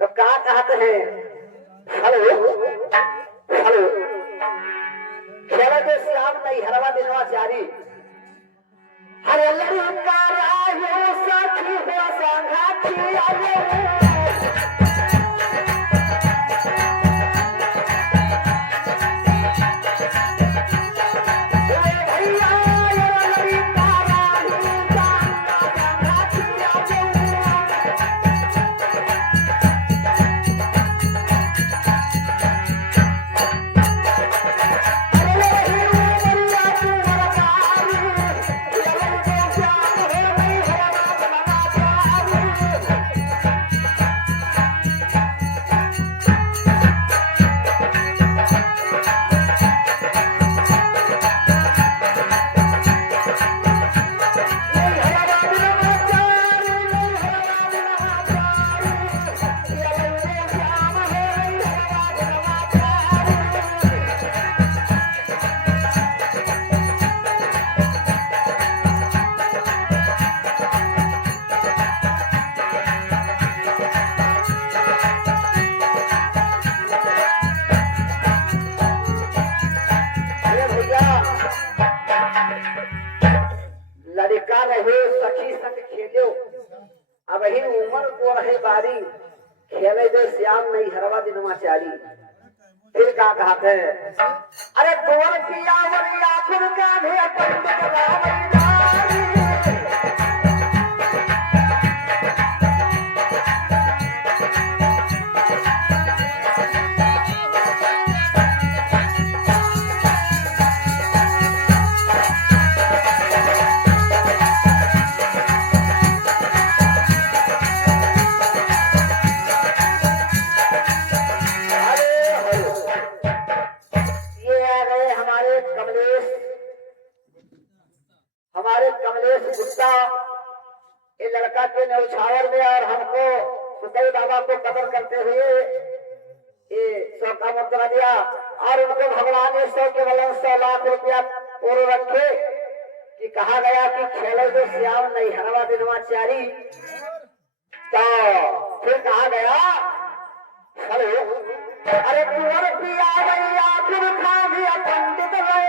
तो क्या कहते हैं हेलो हेलो खेल जो श्याम नहीं हरवा दिनवा चारी हरे लड़का रायो सखी हो संघाती आयो लड़का रहे सखी संग खेलो अब ही उम्र को रहे बारी खेले जो श्याम नहीं हरवा दिनवा चारी फिर का कहते हैं अरे तोर पिया वरिया खुद का भी पंडित रावण हमारे कमलेश गुप्ता ये लड़का के नौछावर में और हमको सुकई बाबा को कदर करते हुए ये 100 का मुद्रा दिया और उनको भगवान ने 100 के बदले 100 लाख रुपया पूर्व रखे कि कहा गया कि खेलो जो श्याम नहीं हरवा दिनवा चारी तो फिर कहा गया हेलो अरे तुअर पिया भैया फिर खा दिया पंडित बनाई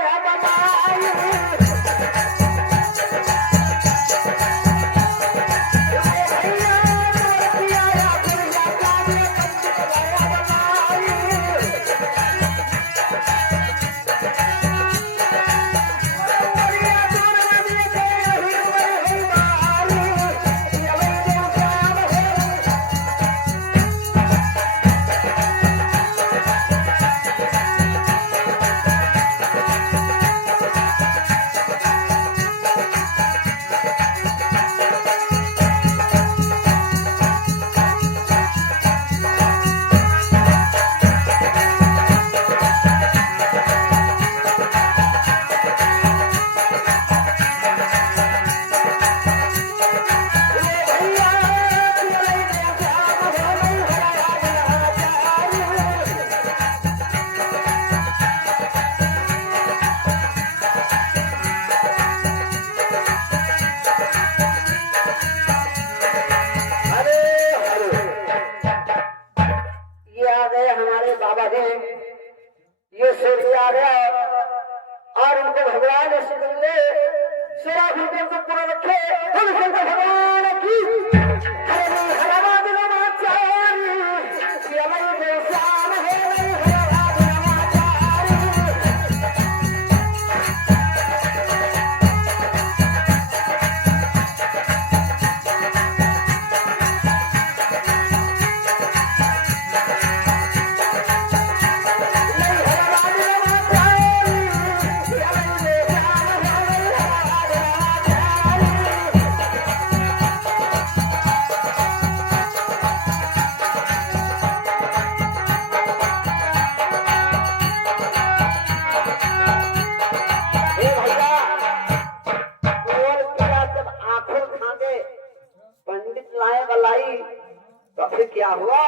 क्या हुआ?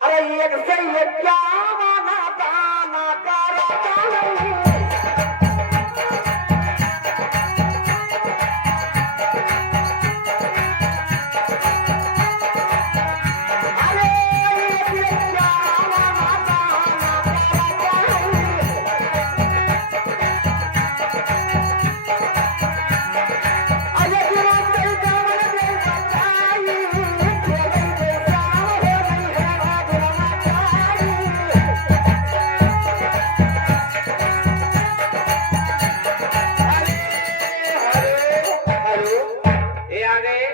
अरे एक से ये क्या माना दाना करो ये आ गए